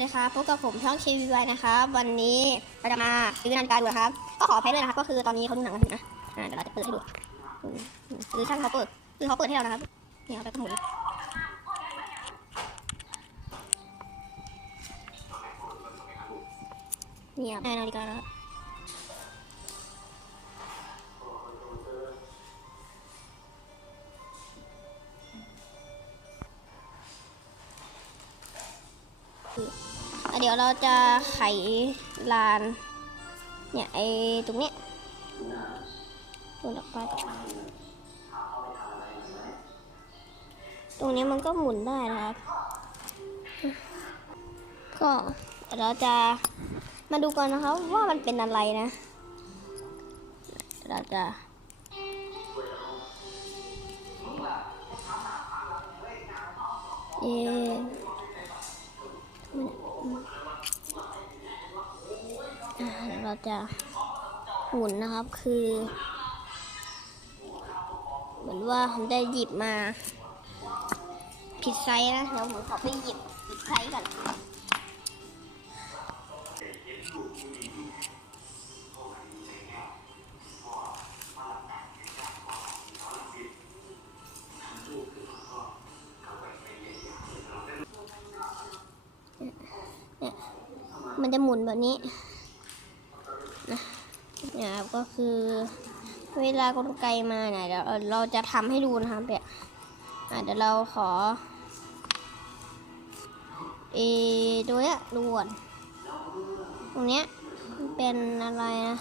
ดีครับพบกับผมช่องชีวีไวนะครับวันนี้เราจะมารีวิวนาฬิกาดูนครับก็ขออภัยด้วยนะครับ ก็คือตอนนี้เขาดูหนังกันอยู่นะอ่าเดี๋ยวเราจะเปิดให้ดูอืมอืมคือช่างเขาเปิดคือเขาเปิดให้เรานะครับนี่เขาไปก็หมุนเนี่ยครับนาฬิกานะครับแล้ว เดี๋ยวเราจะไขลานเนี่ยไอ้ตรงเนี้ยตรงดอกไม้ตรงนี้มันก็หมุนได้นะครับ ก็เราจะมาดูกันนะครับว่ามันเป็นอะไรนะ เราจะเอ๊ะอ่า เราจะหมุนนะครับคือ เหมือนว่าผมได้หยิบมาผิดไซส์นะเดี๋ยวผมขอไปหยิบผิดไซส์ก่อนเนี่ยมันจะหมุนแบบนี้ นะเนี่ยครับก็คือ เวลากลไกมาเนี่ยเดี๋ยวเราจะทำให้ดูนะครับเนี่ยอะเดี๋ยวเราขอเอตัวเนี้ยดูก่อนตรงเนี้ยเป็นอะไรนะ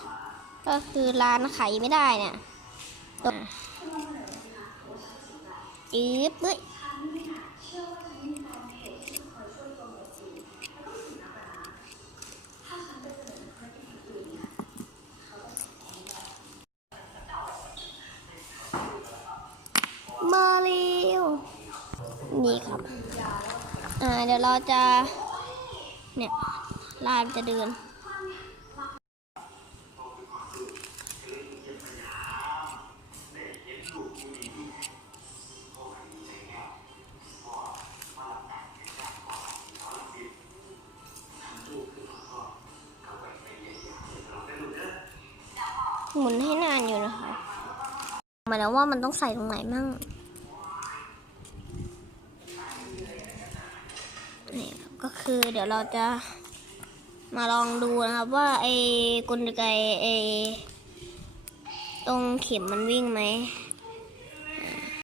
ก็คือร้านไขไม่ได้เนี่ยตรงอีบเฮ้ย เร็ว นี่ครับ อ่า เดี๋ยวเราจะ เนี่ยลานจะเดิน หมุนให้นานอยู่นะคะหมายแล้วว่ามันต้องใส่ตรงไหนมั่ง นี่ครับ ก็คือเดี๋ยวเราจะมาลองดูนะครับว่าไอ้กลไกไอ้ตรงเข็มมันวิ่งไหม